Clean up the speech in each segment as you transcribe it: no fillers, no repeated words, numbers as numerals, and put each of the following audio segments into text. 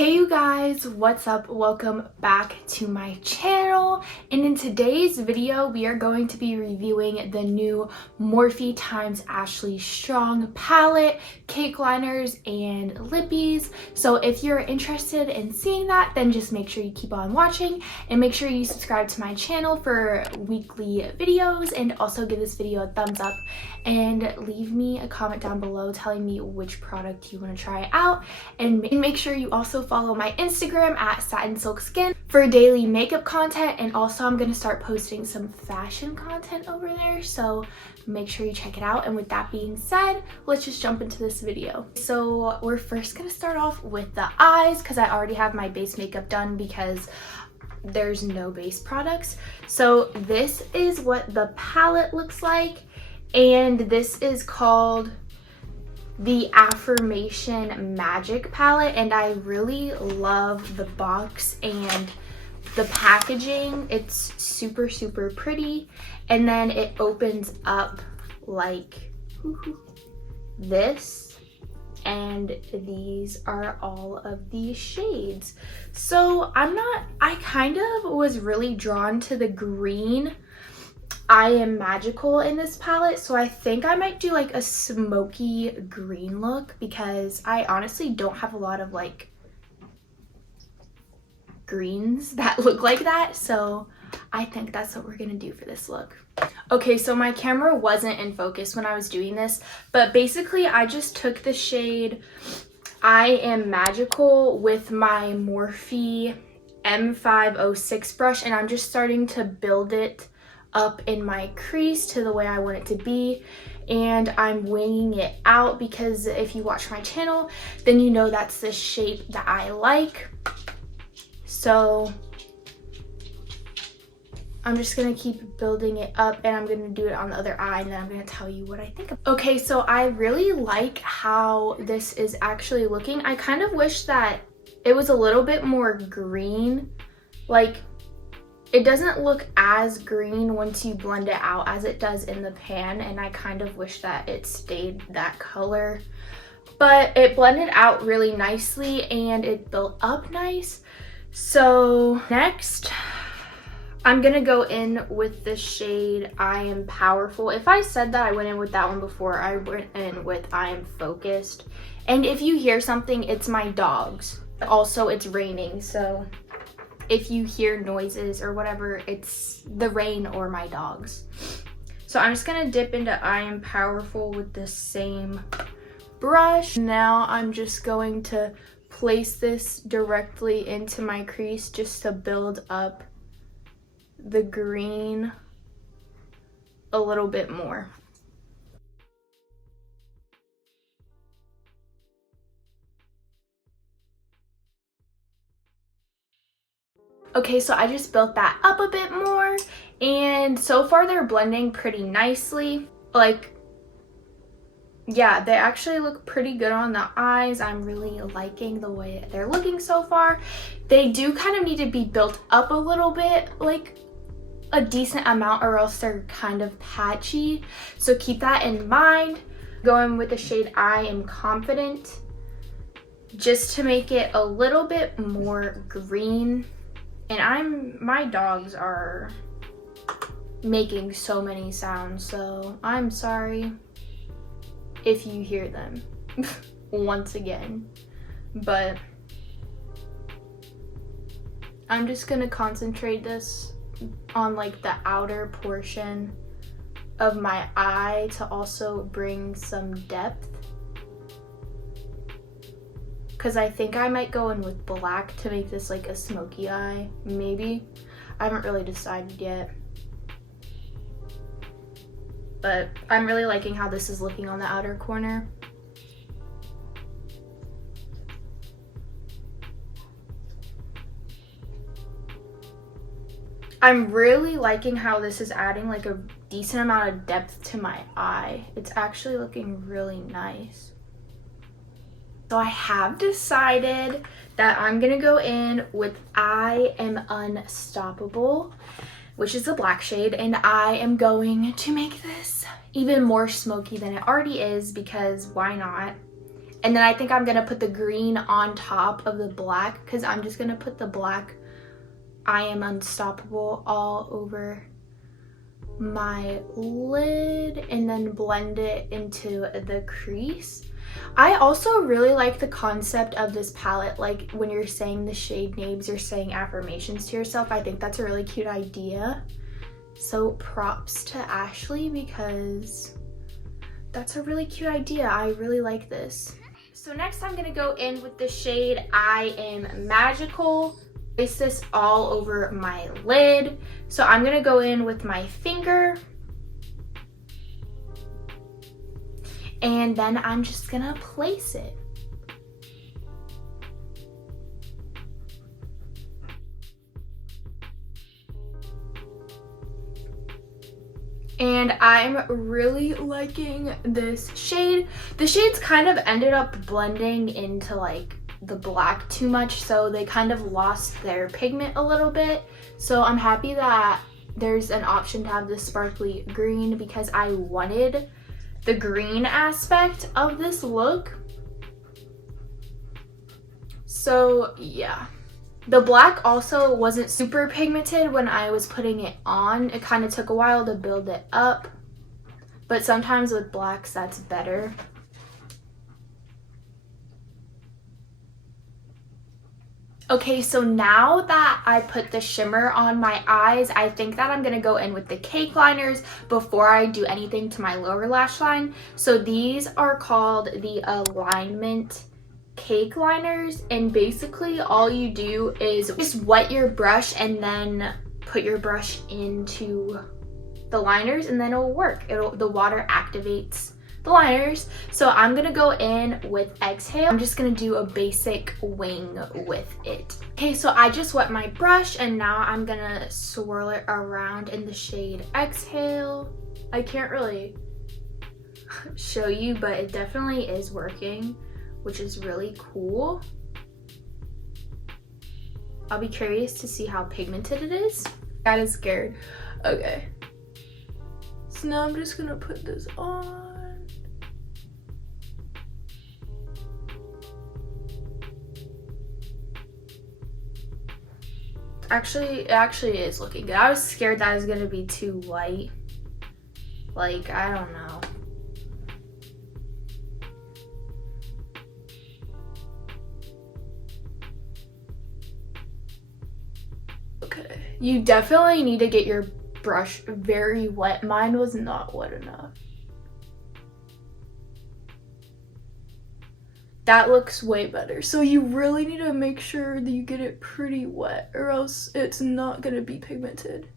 Hey you guys, what's up? Welcome back to my channel, and in today's video we are going to be reviewing the new Morphe x Ashley Strong palette, cake liners, and lippies. So if you're interested in seeing that, then just make sure you keep on watching and make sure you subscribe to my channel for weekly videos, and also give this video a thumbs up and leave me a comment down below telling me which product you want to try out, and make sure you also follow my Instagram at SATINSILKSKIN for daily makeup content, and also I'm going to start posting some fashion content over there, so make sure you check it out. And with that being said, let's just jump into this video. So we're first going to start off with the eyes because I already have my base makeup done because there's no base products. So this is what the palette looks like, and this is called the Affirmation Magic palette, and I really love the box and the packaging. It's super pretty, and then it opens up like this, and these are all of these shades. So I kind of was really drawn to the green I Am Magical in this palette, so I think I might do like a smoky green look because I honestly don't have a lot of like greens that look like that, so I think that's what we're gonna do for this look. Okay, so my camera wasn't in focus when I was doing this, but basically I just took the shade I Am Magical with my Morphe M506 brush, and I'm just starting to build it up in my crease to the way I want it to be, and I'm winging it out because if you watch my channel then you know that's the shape that I like. So I'm just gonna keep building it up, and I'm gonna do it on the other eye, and then I'm gonna tell you what I think of it. Okay, so I really like how this is actually looking. I kind of wish that it was a little bit more green. Like, it doesn't look as green once you blend it out as it does in the pan, and I kind of wish that it stayed that color. But it blended out really nicely and it built up nice. So next, I'm gonna go in with the shade I Am Powerful. If I said that I went in with that one before, I went in with I Am Focused. And if you hear something, it's my dogs. Also, it's raining, so if you hear noises or whatever, it's the rain or my dogs. So I'm just gonna dip into I Am Powerful with the same brush. Now I'm just going to place this directly into my crease just to build up the green a little bit more. Okay, so I just built that up a bit more, and so far they're blending pretty nicely. Like, yeah, they actually look pretty good on the eyes. I'm really liking the way they're looking so far. They do kind of need to be built up a little bit, like a decent amount, or else they're kind of patchy. So keep that in mind. Going with the shade I Am Confident, just to make it a little bit more green. And my dogs are making so many sounds, so I'm sorry if you hear them once again. But I'm just gonna concentrate this on like the outer portion of my eye to also bring some depth, because I think I might go in with black to make this like a smoky eye, maybe. I haven't really decided yet. But I'm really liking how this is looking on the outer corner. I'm really liking how this is adding like a decent amount of depth to my eye. It's actually looking really nice. So I have decided that I'm gonna go in with I Am Unstoppable, which is a black shade, and I am going to make this even more smoky than it already is because why not? And then I think I'm gonna put the green on top of the black, because I'm just gonna put the black I Am Unstoppable all over my lid and then blend it into the crease. I also really like the concept of this palette, like when you're saying the shade names, you're saying affirmations to yourself. I think that's a really cute idea. So props to Ashley, because that's a really cute idea. I really like this. So next I'm gonna go in with the shade I Am Magical. Place this all over my lid. So I'm gonna go in with my finger, and then I'm just gonna place it. And I'm really liking this shade. The shades kind of ended up blending into like the black too much, so they kind of lost their pigment a little bit. So I'm happy that there's an option to have this sparkly green, because I wanted the green aspect of this look. So yeah. The black also wasn't super pigmented when I was putting it on. It kind of took a while to build it up, but sometimes with blacks that's better. Okay, so now that I put the shimmer on my eyes, I think that I'm gonna go in with the cake liners before I do anything to my lower lash line. So these are called the Alignment Cake Liners, and basically all you do is just wet your brush and then put your brush into the liners, and then it'll work. The water activates the liners. So I'm gonna go in with Exhale. I'm just gonna do a basic wing with it. Okay, so I just wet my brush, and now I'm gonna swirl it around in the shade Exhale. I can't really show you, but it definitely is working, which is really cool. I'll be curious to see how pigmented it is. Kind of scared. Okay. So now I'm just gonna put this on. It actually is looking good. I was scared that it was gonna be too light. Like, I don't know. Okay. You definitely need to get your brush very wet. Mine was not wet enough. That looks way better. So you really need to make sure that you get it pretty wet, or else it's not gonna be pigmented.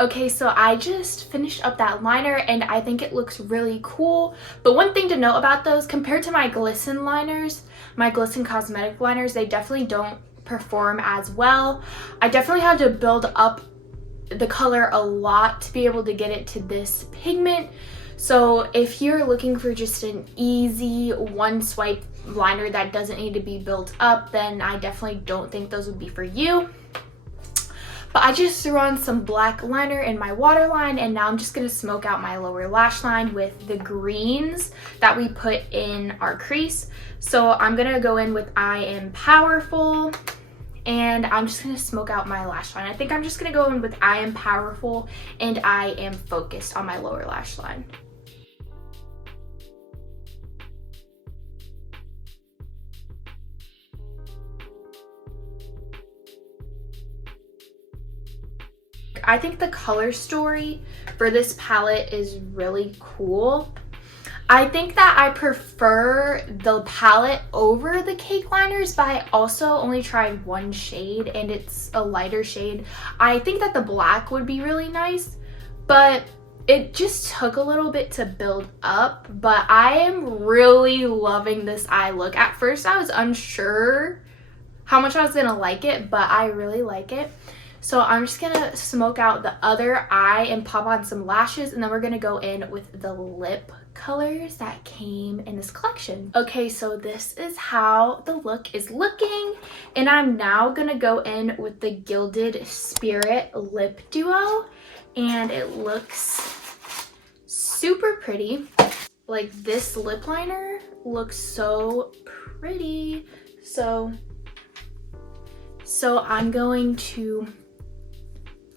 Okay, so I just finished up that liner, and I think it looks really cool. But one thing to note about those, compared to my Glisten liners, my Glisten cosmetic liners, they definitely don't perform as well. I definitely had to build up the color a lot to be able to get it to this pigment. So if you're looking for just an easy one swipe liner that doesn't need to be built up, then I definitely don't think those would be for you. But I just threw on some black liner in my waterline, and now I'm just gonna smoke out my lower lash line with the greens that we put in our crease. So I'm gonna go in with I Am Powerful, and I'm just gonna smoke out my lash line. I think I'm just gonna go in with I Am Powerful and I Am Focused on my lower lash line. I think the color story for this palette is really cool. I think that I prefer the palette over the cake liners, but I also only tried one shade, and it's a lighter shade. I think that the black would be really nice, but it just took a little bit to build up. But I am really loving this eye look. At first I was unsure how much I was gonna like it, but I really like it. So I'm just gonna smoke out the other eye and pop on some lashes, and then we're gonna go in with the lip colors that came in this collection. Okay, so this is how the look is looking, and I'm now gonna go in with the Gilded Spirit lip duo. and it looks super pretty. Like, this lip liner looks so pretty. So I'm going to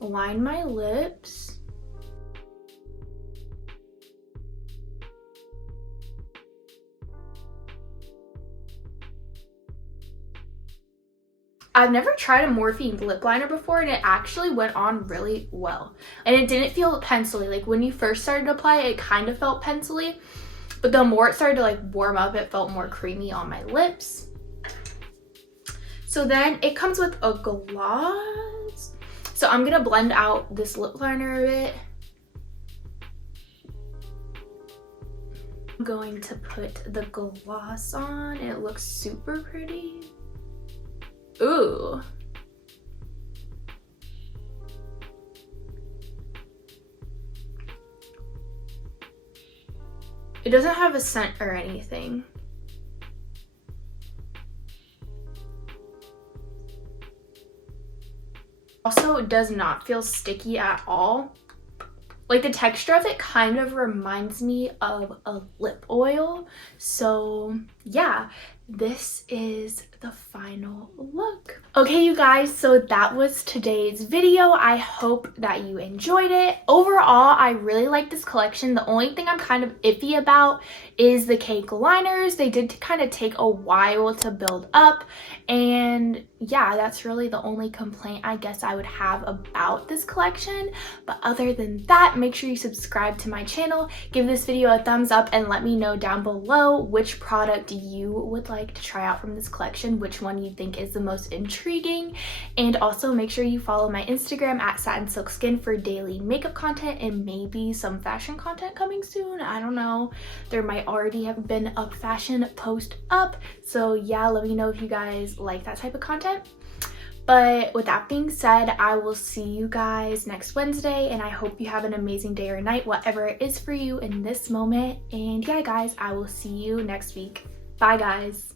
line my lips. I've never tried a Morphe lip liner before, and it actually went on really well. And it didn't feel pencil-y. Like, when you first started to apply it, it kind of felt pencil-y. But the more it started to like warm up, it felt more creamy on my lips. So then it comes with a gloss. So I'm gonna blend out this lip liner a bit. I'm going to put the gloss on. It looks super pretty. Ooh. It doesn't have a scent or anything. Also, it does not feel sticky at all. Like, the texture of it kind of reminds me of a lip oil. So yeah, this is the final look. Okay, you guys, so that was today's video. I hope that you enjoyed it. Overall, I really like this collection. The only thing I'm kind of iffy about is the cake liners. They did kind of take a while to build up, and yeah, that's really the only complaint I guess I would have about this collection. But other than that, make sure you subscribe to my channel, give this video a thumbs up, and let me know down below which product you would like to try out from this collection, which one you think is the most intriguing. And also make sure you follow my Instagram at SATINSILKSKIN for daily makeup content and maybe some fashion content coming soon. I don't know. There might already have been a fashion post up. So yeah, let me know if you guys like that type of content. But with that being said, I will see you guys next Wednesday, and I hope you have an amazing day or night, whatever it is for you in this moment. And yeah, guys, I will see you next week. Bye, guys.